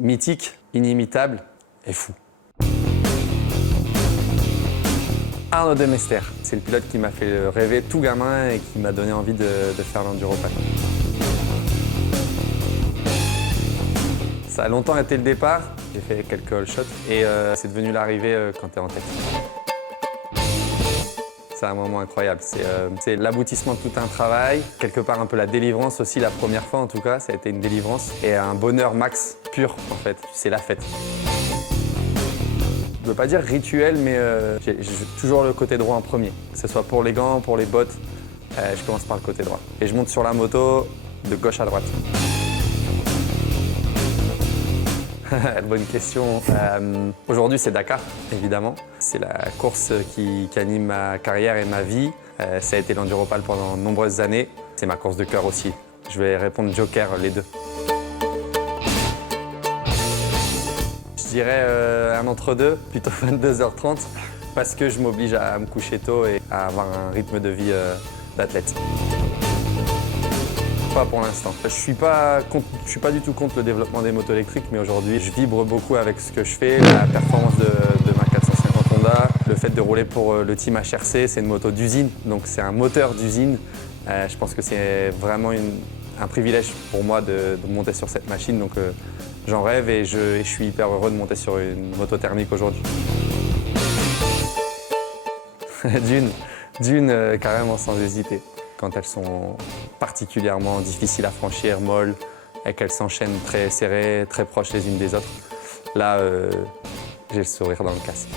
Mythique, inimitable et fou. Arnaud Demester, c'est le pilote qui m'a fait rêver tout gamin et qui m'a donné envie de faire l'enduropack. Ça a longtemps été le départ, j'ai fait quelques all shots et c'est devenu l'arrivée quand tu es en tête. C'est un moment incroyable, c'est l'aboutissement de tout un travail, quelque part un peu la délivrance aussi, la première fois en tout cas, ça a été une délivrance et un bonheur max pur en fait, c'est la fête. Je ne veux pas dire rituel, mais j'ai toujours le côté droit en premier, que ce soit pour les gants, pour les bottes, je commence par le côté droit. Et je monte sur la moto de gauche à droite. Bonne question. Aujourd'hui, c'est Dakar, évidemment. C'est la course qui anime ma carrière et ma vie. Ça a été l'enduropal pendant de nombreuses années. C'est ma course de cœur aussi. Je vais répondre joker, les deux. Je dirais un entre-deux, plutôt 22h30, parce que je m'oblige à me coucher tôt et à avoir un rythme de vie d'athlète. Pas pour l'instant. Je suis pas du tout contre le développement des motos électriques, mais aujourd'hui, je vibre beaucoup avec ce que je fais. La performance de ma 450 Honda, le fait de rouler pour le team HRC, c'est une moto d'usine, donc c'est un moteur d'usine. Je pense que c'est vraiment un privilège pour moi de monter sur cette machine, donc j'en rêve et je suis hyper heureux de monter sur une moto thermique aujourd'hui. D'une, carrément sans hésiter. Quand elles sont particulièrement difficiles à franchir, molles, et qu'elles s'enchaînent très serrées, très proches les unes des autres, là, j'ai le sourire dans le casque.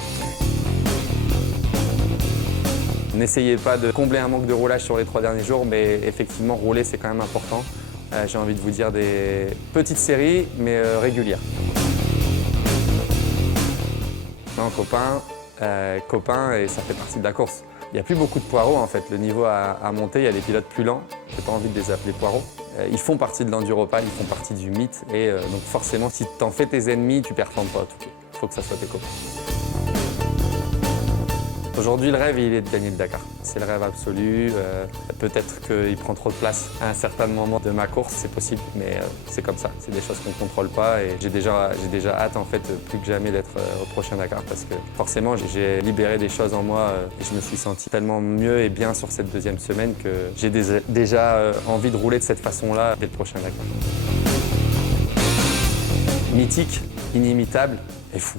N'essayez pas de combler un manque de roulage sur les 3 derniers jours, mais effectivement, rouler, c'est quand même important. J'ai envie de vous dire des petites séries, mais régulières. Non, copain, et ça fait partie de la course. Il n'y a plus beaucoup de poireaux en fait, le niveau a monté, il y a des pilotes plus lents, je n'ai pas envie de les appeler poireaux. Ils font partie de l'enduropal, ils font partie du mythe et donc forcément si tu en fais tes ennemis, tu ne performes pas. Il faut que ça soit tes copains. Aujourd'hui, le rêve, il est de gagner le Dakar. C'est le rêve absolu. Peut-être qu'il prend trop de place à un certain moment de ma course, c'est possible, mais c'est comme ça. C'est des choses qu'on ne contrôle pas et j'ai déjà hâte, en fait, plus que jamais d'être au prochain Dakar parce que forcément, j'ai libéré des choses en moi et je me suis senti tellement mieux et bien sur cette deuxième semaine que j'ai déjà envie de rouler de cette façon-là dès le prochain Dakar. Mythique, inimitable et fou.